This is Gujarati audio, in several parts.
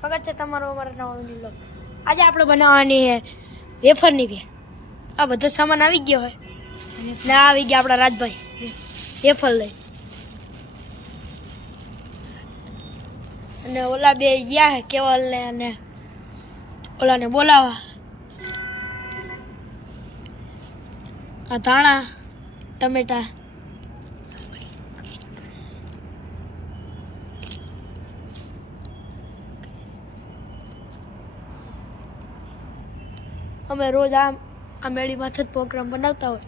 સ્વાગત છે તમારો અમારા નવા વ્લોગ. આજે આપણે બનાવવાની છે વેફરની ભેળ. આ બધો સામાન આવી ગયો હોય ને આવી ગયા આપણા રાજભાઈ વેફર લઈ, અને ઓલા બે ગયા હે કેવલને અને ઓલાને બોલાવા. આ ધાણા ટમેટા અમે રોજ આ મેળીમાંથી જ પ્રોગ્રામ બનાવતા હોય.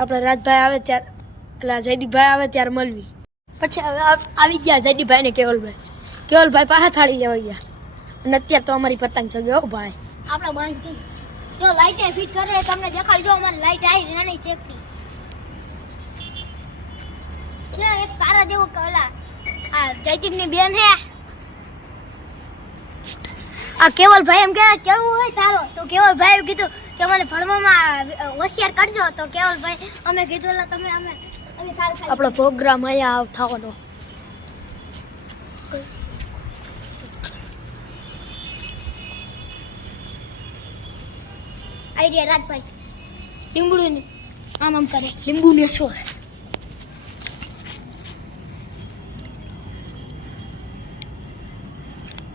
આપણા રાજભાઈ આવે ત્યારે, એટલે જયદીપભાઈ આવે ત્યારે મળવી. પછી હવે આવી ગયા જયદીપભાઈ ને કેવલભાઈ પાછા થાળી લેવા ગયા. અને અત્યારે તો અમારી પતંગ ચગ્યો ભાઈ. આપણા બાંધથી જો લાઈટ ફિટ કરે તમને દેખાડી. જો અમારી લાઈટ આવી નાની ચેકની છે, એક તારા જેવું કલા. આ જયદીપની બેન હે. આ કેવલભાઈ એમ કે કેવું હોય તારો, તો કેવલભાઈ એવું કીધું કે મને ભણવામાં હોશિયાર કરજો. તો કેવલભાઈ અમે કીધું એટલે તમે અમે આપણો પ્રોગ્રામ અહીંયા થવાનો. આઈડિયા રાજભાઈ લીંબુની આમ કરે. લીંબુ ને શું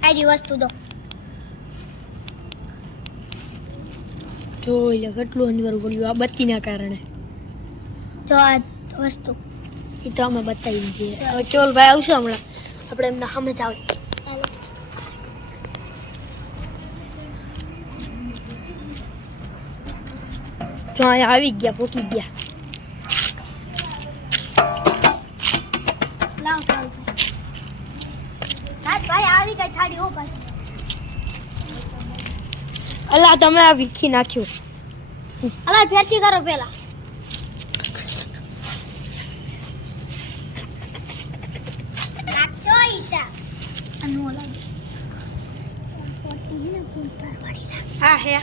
આઈડી વસ્તુ દો. જોઈ લે કેટલું અંજવારું પડ્યું આ બત્તીના કારણે. જો આ વસ્તુ એ તો અમે બતાવી દઈએ. હવે કેવલભાઈ આવશે હમણાં, આપણે એમના સામે જ આવે. જો અહીંયા આવી ગયા, પોકી ગયા. લાવ રાજભાઈ આવી ગઈ થાળી. હો ભાઈ અલા તમે આ વીખી નાખ્યું. અલા ફેરથી કરો પેલા. નાખશો ઈટા અનુ લાગે. હા હે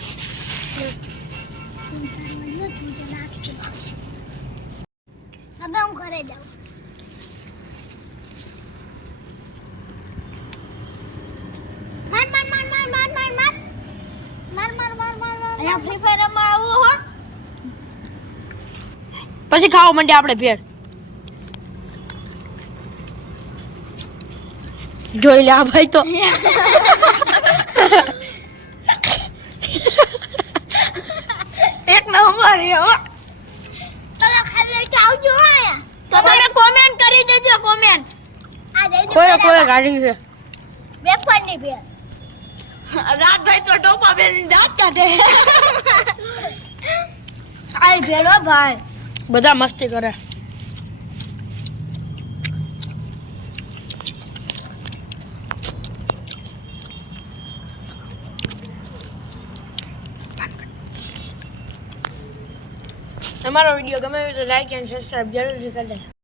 હવે હું ઘરે જાઉં. માર માર માર માર માર માર માર માર માર માર માર માર. અહીંયા ફ્રી ફાયર માં આવું હો. પછી ખાવા માંડે આપણે ભેળ. જોઈ લે આ ભાઈ તો એક નંબર હો. તમે ખાલી એટલે આવજો આયા. તો તમે કોમેન્ટ કરી દેજો. કોમેન્ટ આ દઈ દે. કોઈ ગાડી છે. વેફરની ભેળ. રાજભાઈ તો ટોપા બેની દાંત કાઢે. આઈ ભેળો ભાઈ. બધા મસ્તી કરે. અમારો વિડીયો ગમે તો લાઈક એન્ડ સબસ્ક્રાઇબ જરૂરથી કરી દેજો.